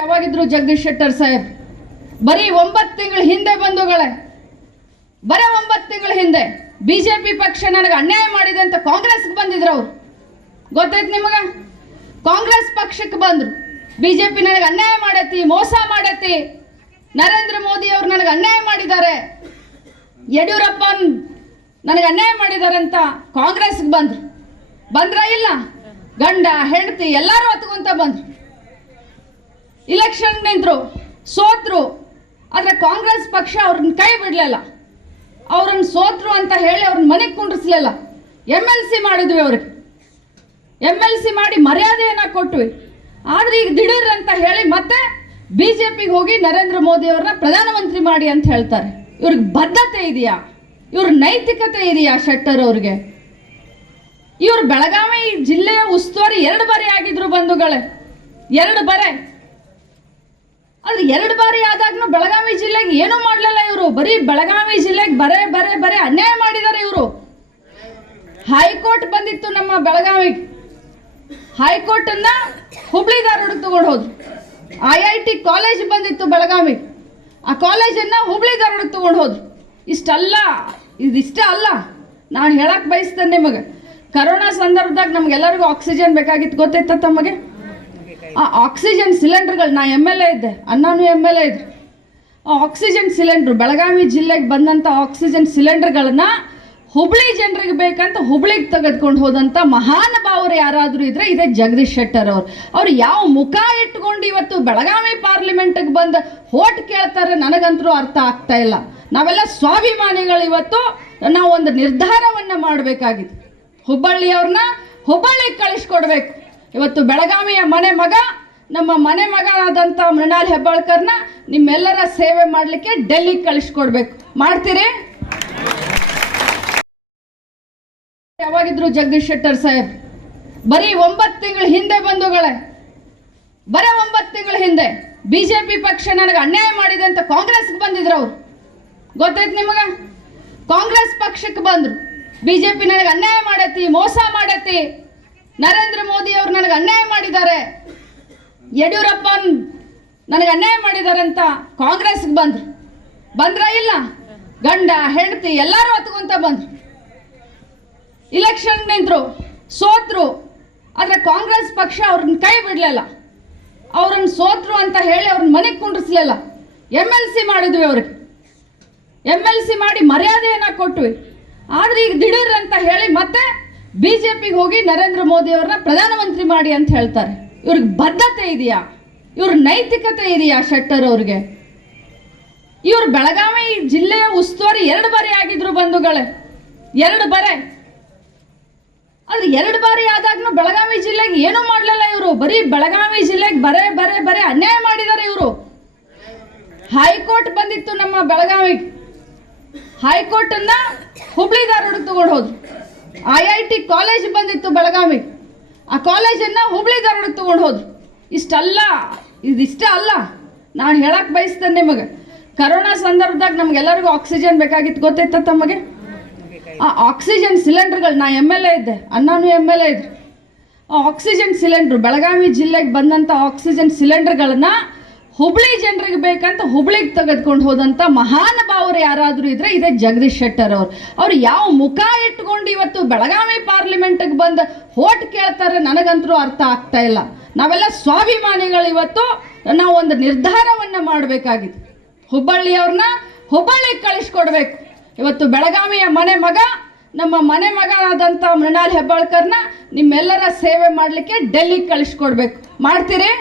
ಯಾವಾಗಿದ್ರು ಜಗದೀಶ್ ಶೆಟ್ಟರ್ ಸಾಹೇಬ್ ಬರೀ 9 ತಿಂಗಳ ಹಿಂದೆ ಬಂಧುಗಳೇ, ಬರೀ 9 ತಿಂಗಳ ಹಿಂದೆ ಬಿಜೆಪಿ ಪಕ್ಷ ನನಗೆ ಅನ್ಯಾಯ ಮಾಡಿದೆ ಅಂತ ಕಾಂಗ್ರೆಸ್ಗೆ ಬಂದಿದ್ರು. ಅವರು ಗೊತ್ತಾಯ್ತು ನಿಮಗೆ? ಕಾಂಗ್ರೆಸ್ ಪಕ್ಷಕ್ಕೆ ಬಂದ್ರು. ಬಿಜೆಪಿ ನನಗೆ ಅನ್ಯಾಯ ಮಾಡೈತಿ, ಮೋಸ ಮಾಡೈತಿ, ನರೇಂದ್ರ ಮೋದಿ ಅವರು ನನಗೆ ಅನ್ಯಾಯ ಮಾಡಿದ್ದಾರೆ, ಯಡಿಯೂರಪ್ಪ ನನಗೆ ಅನ್ಯಾಯ ಮಾಡಿದ್ದಾರೆ ಅಂತ ಕಾಂಗ್ರೆಸ್ಗೆ ಬಂದ್ರು. ಬಂದ್ರ ಇಲ್ಲ? ಗಂಡ ಹೆಂಡತಿ ಎಲ್ಲರೂ ಹತ್ಕೊಂತ ಬಂದ್ರು. ಇಲೆಕ್ಷನ್ ನಿಂತರು, ಸೋತ್ರು. ಆದರೆ ಕಾಂಗ್ರೆಸ್ ಪಕ್ಷ ಅವ್ರನ್ನ ಕೈ ಬಿಡಲಿಲ್ಲ. ಅವ್ರನ್ನ ಸೋತ್ರು ಅಂತ ಹೇಳಿ ಅವ್ರನ್ನ ಮನೆಗೆ ಕುಂಡ್ರಿಸ್ಲಿಲ್ಲ. MLC ಮಾಡಿದ್ವಿ, ಅವ್ರಿಗೆ MLC ಮಾಡಿ ಮರ್ಯಾದೆಯನ್ನು ಕೊಟ್ವಿ. ಆದರೆ ಈಗ ದಿಢೀರ್ ಅಂತ ಹೇಳಿ ಮತ್ತೆ ಬಿಜೆಪಿಗೆ ಹೋಗಿ ನರೇಂದ್ರ ಮೋದಿ ಅವ್ರನ್ನ ಪ್ರಧಾನಮಂತ್ರಿ ಮಾಡಿ ಅಂತ ಹೇಳ್ತಾರೆ. ಇವ್ರಿಗೆ ಬದ್ಧತೆ ಇದೆಯಾ? ಇವ್ರ ನೈತಿಕತೆ ಇದೆಯಾ ಶೆಟ್ಟರ್ ಅವ್ರಿಗೆ? ಇವ್ರು ಬೆಳಗಾವಿ ಜಿಲ್ಲೆಯ ಉಸ್ತುವಾರಿ 2 ಬಾರಿ ಆಗಿದ್ರು ಬಂಧುಗಳೇ, 2 ಬಾರಿ. ಆದ್ರೆ 2 ಬಾರಿ ಆದಾಗ್ನೂ ಬೆಳಗಾವಿ ಜಿಲ್ಲೆಗೆ ಏನೂ ಮಾಡಲಿಲ್ಲ ಇವರು. ಬರೀ ಬೆಳಗಾವಿ ಜಿಲ್ಲೆಗೆ ಬರೇ ಅನ್ಯಾಯ ಮಾಡಿದ್ದಾರೆ ಇವರು. ಹೈಕೋರ್ಟ್ ಬಂದಿತ್ತು ನಮ್ಮ ಬೆಳಗಾವಿಗೆ. ಹೈಕೋರ್ಟ್ ಅನ್ನ ಹುಬ್ಳಿ ಧಾರವಾಡ ತಗೊಂಡು ಹೋದ್ರು. IIT ಕಾಲೇಜ್ ಬಂದಿತ್ತು ಬೆಳಗಾವಿ, ಆ ಕಾಲೇಜನ್ನ ಹುಬ್ಳಿ ಧಾರವಾಡ ತಗೊಂಡು ಹೋದ್ರು. ಇದಿಷ್ಟೇ ಅಲ್ಲ, ನಾನು ಹೇಳಕ್ ಬಯಸ್ತೇನೆ ನಿಮಗೆ. ಕರೋನಾ ಸಂದರ್ಭದಾಗ ನಮ್ಗೆಲ್ಲರಿಗೂ ಆಕ್ಸಿಜನ್ ಬೇಕಾಗಿತ್ತು, ಗೊತ್ತೈತ ತಮಗೆ? ಆ ಆಕ್ಸಿಜನ್ ಸಿಲಿಂಡರ್ಗಳು, ನಾ MLA ಇದ್ದೆ, ಅಣ್ಣನೂ MLA ಇದ್ರು. ಆ ಆಕ್ಸಿಜನ್ ಸಿಲಿಂಡ್ರು, ಬೆಳಗಾವಿ ಜಿಲ್ಲೆಗೆ ಬಂದಂಥ ಆಕ್ಸಿಜನ್ ಸಿಲಿಂಡರ್ಗಳನ್ನ ಹುಬ್ಳಿ ಜನರಿಗೆ ಬೇಕಂತ ಹುಬ್ಳಿಗೆ ತೆಗೆದುಕೊಂಡು ಹೋದಂಥ ಮಹಾನುಭಾವರು ಯಾರಾದರೂ ಇದ್ರೆ ಇದೇ ಜಗದೀಶ್ ಶೆಟ್ಟರ್ ಅವರು. ಅವ್ರು ಯಾವ ಮುಖ ಇಟ್ಕೊಂಡು ಇವತ್ತು ಬೆಳಗಾವಿ ಪಾರ್ಲಿಮೆಂಟ್ಗೆ ಬಂದು ಹೋಟ್ ಕೇಳ್ತಾರೆ ನನಗಂತರೂ ಅರ್ಥ ಆಗ್ತಾ ಇಲ್ಲ. ನಾವೆಲ್ಲ ಸ್ವಾಭಿಮಾನಿಗಳು. ಇವತ್ತು ನಾವು ಒಂದು ನಿರ್ಧಾರವನ್ನು ಮಾಡಬೇಕಾಗಿದೆ. ಹುಬ್ಬಳ್ಳಿಯವ್ರನ್ನ ಹುಬ್ಬಳ್ಳಿಗೆ ಕಳಿಸ್ಕೊಡ್ಬೇಕು. ಇವತ್ತು ಬೆಳಗಾವಿಯ ಮಗ, ನಮ್ಮ ಮಗ ಆದಂಥ ಮೃಣಾಲ್ ಹೆಬ್ಬಾಳ್ಕರ್ನ ನಿಮ್ಮೆಲ್ಲರ ಸೇವೆ ಮಾಡಲಿಕ್ಕೆ ಡೆಲ್ಲಿಗೆ ಕಳಿಸ್ಕೊಡ್ಬೇಕು. ಮಾಡ್ತೀರಿ? ಯಾವಾಗಿದ್ರು ಜಗದೀಶ್ ಶೆಟ್ಟರ್ ಸಾಹೇಬ್ ಬರೀ 9 ತಿಂಗಳ ಹಿಂದೆ ಬಂಧುಗಳೇ, ಬರೀ 9 ತಿಂಗಳ ಹಿಂದೆ ಬಿಜೆಪಿ ಪಕ್ಷ ನನಗೆ ಅನ್ಯಾಯ ಮಾಡಿದೆ ಅಂತ ಕಾಂಗ್ರೆಸ್ಗೆ ಬಂದಿದ್ರು. ಅವರು ಗೊತ್ತಾಯ್ತು ನಿಮಗೆ? ಕಾಂಗ್ರೆಸ್ ಪಕ್ಷಕ್ಕೆ ಬಂದ್ರು. ಬಿಜೆಪಿ ನನಗೆ ಅನ್ಯಾಯ ಮಾಡೈತಿ, ಮೋಸ ಮಾಡೈತಿ, ನರೇಂದ್ರ ಮೋದಿ ಅವರು ನನಗೆ ಅನ್ಯಾಯ ಮಾಡಿದ್ದಾರೆ, ಯಡಿಯೂರಪ್ಪ ನನಗೆ ಅನ್ಯಾಯ ಮಾಡಿದ್ದಾರೆ ಅಂತ ಕಾಂಗ್ರೆಸ್ಗೆ ಬಂದ್ರು. ಬಂದ್ರ ಇಲ್ಲ? ಗಂಡ ಹೆಂಡತಿ ಎಲ್ಲರೂ ಹತ್ಕೊಂತ ಬಂದ್ರು. ಇಲೆಕ್ಷನ್ ನಿಂತರು, ಸೋತ್ರು. ಆದರೆ ಕಾಂಗ್ರೆಸ್ ಪಕ್ಷ ಅವ್ರನ್ನ ಕೈ ಬಿಡಲಿಲ್ಲ. ಅವ್ರನ್ನ ಸೋತ್ರು ಅಂತ ಹೇಳಿ ಅವ್ರನ್ನ ಮನೆಗೆ ಕುಂಡ್ರಿಸ್ಲಿಲ್ಲ. MLC ಮಾಡಿದ್ವಿ, ಅವ್ರಿಗೆ MLC ಮಾಡಿ ಮರ್ಯಾದೆಯನ್ನು ಕೊಟ್ವಿ. ಆದರೆ ಈಗ ದಿಢೀರ್ ಅಂತ ಹೇಳಿ ಮತ್ತೆ ಬಿಜೆಪಿಗೆ ಹೋಗಿ ನರೇಂದ್ರ ಮೋದಿ ಅವ್ರನ್ನ ಪ್ರಧಾನಮಂತ್ರಿ ಮಾಡಿ ಅಂತ ಹೇಳ್ತಾರೆ. ಇವ್ರಿಗೆ ಬದ್ಧತೆ ಇದೆಯಾ? ಇವ್ರ ನೈತಿಕತೆ ಇದೆಯಾ ಶೆಟ್ಟರ್ ಅವ್ರಿಗೆ? ಇವ್ರು ಬೆಳಗಾವಿ ಜಿಲ್ಲೆಯ ಉಸ್ತುವಾರಿ 2 ಬಾರಿ ಆಗಿದ್ರು ಬಂಧುಗಳೇ, 2 ಬಾರಿ. ಆದ್ರೆ 2 ಬಾರಿ ಆದಾಗ್ನೂ ಬೆಳಗಾವಿ ಜಿಲ್ಲೆಗೆ ಏನೂ ಮಾಡಲಿಲ್ಲ ಇವರು. ಬರೀ ಬೆಳಗಾವಿ ಜಿಲ್ಲೆಗೆ ಬರೇ ಅನ್ಯಾಯ ಮಾಡಿದ್ದಾರೆ ಇವರು. ಹೈಕೋರ್ಟ್ ಬಂದಿತ್ತು ನಮ್ಮ ಬೆಳಗಾವಿಗೆ. ಹೈಕೋರ್ಟ್ ಅನ್ನ ಹುಬ್ಳಿ ಧಾರವಾಡ ತಗೊಂಡು ಹೋದ್ರು. IIT ಕಾಲೇಜ್ ಬಂದಿತ್ತು ಬೆಳಗಾವಿ, ಆ ಕಾಲೇಜನ್ನ ಹುಬ್ಳಿ ಧಾರವಾಡ ತಗೊಂಡು ಹೋದ್ರು. ಇದಿಷ್ಟೇ ಅಲ್ಲ, ನಾನು ಹೇಳಕ್ ಬಯಸ್ತೇನೆ ನಿಮಗೆ. ಕರೋನಾ ಸಂದರ್ಭದಾಗ ನಮ್ಗೆಲ್ಲರಿಗೂ ಆಕ್ಸಿಜನ್ ಬೇಕಾಗಿತ್ತು, ಗೊತ್ತೈತ ತಮಗೆ? ಆ ಆಕ್ಸಿಜನ್ ಸಿಲಿಂಡರ್ಗಳು, ನಾ MLA ಇದ್ದೆ, ಅಣ್ಣನೂ MLA ಇದ್ರು. ಆ ಆಕ್ಸಿಜನ್ ಸಿಲಿಂಡ್ರು, ಬೆಳಗಾವಿ ಜಿಲ್ಲೆಗೆ ಬಂದಂಥ ಆಕ್ಸಿಜನ್ ಸಿಲಿಂಡರ್ಗಳನ್ನ ಹುಬ್ಳಿ ಜನರಿಗೆ ಬೇಕಂತ ಹುಬ್ಳಿಗೆ ತೆಗೆದುಕೊಂಡು ಹೋದಂಥ ಮಹಾನುಭಾವರು ಯಾರಾದರೂ ಇದ್ರೆ ಇದೇ ಜಗದೀಶ್ ಶೆಟ್ಟರ್ ಅವರು. ಅವ್ರು ಯಾವ ಮುಖ ಇಟ್ಕೊಂಡು ಇವತ್ತು ಬೆಳಗಾವಿ ಪಾರ್ಲಿಮೆಂಟ್ಗೆ ಬಂದು ಹೋಟ್ ಕೇಳ್ತಾರೆ ನನಗಂತರೂ ಅರ್ಥ ಆಗ್ತಾ ಇಲ್ಲ. ನಾವೆಲ್ಲ ಸ್ವಾಭಿಮಾನಿಗಳು. ಇವತ್ತು ನಾವು ಒಂದು ನಿರ್ಧಾರವನ್ನು ಮಾಡಬೇಕಾಗಿದೆ. ಹುಬ್ಬಳ್ಳಿಯವ್ರನ್ನ ಹುಬ್ಬಳ್ಳಿಗೆ ಕಳಿಸ್ಕೊಡ್ಬೇಕು. ಇವತ್ತು ಬೆಳಗಾವಿಯ ಮಗ, ನಮ್ಮ ಮಗ ಆದಂಥ ಮೃಣಾಲ್ ಹೆಬ್ಬಾಳ್ಕರ್ನ ನಿಮ್ಮೆಲ್ಲರ ಸೇವೆ ಮಾಡಲಿಕ್ಕೆ ಡೆಲ್ಲಿಗೆ ಕಳಿಸ್ಕೊಡ್ಬೇಕು. ಮಾಡ್ತೀರಿ?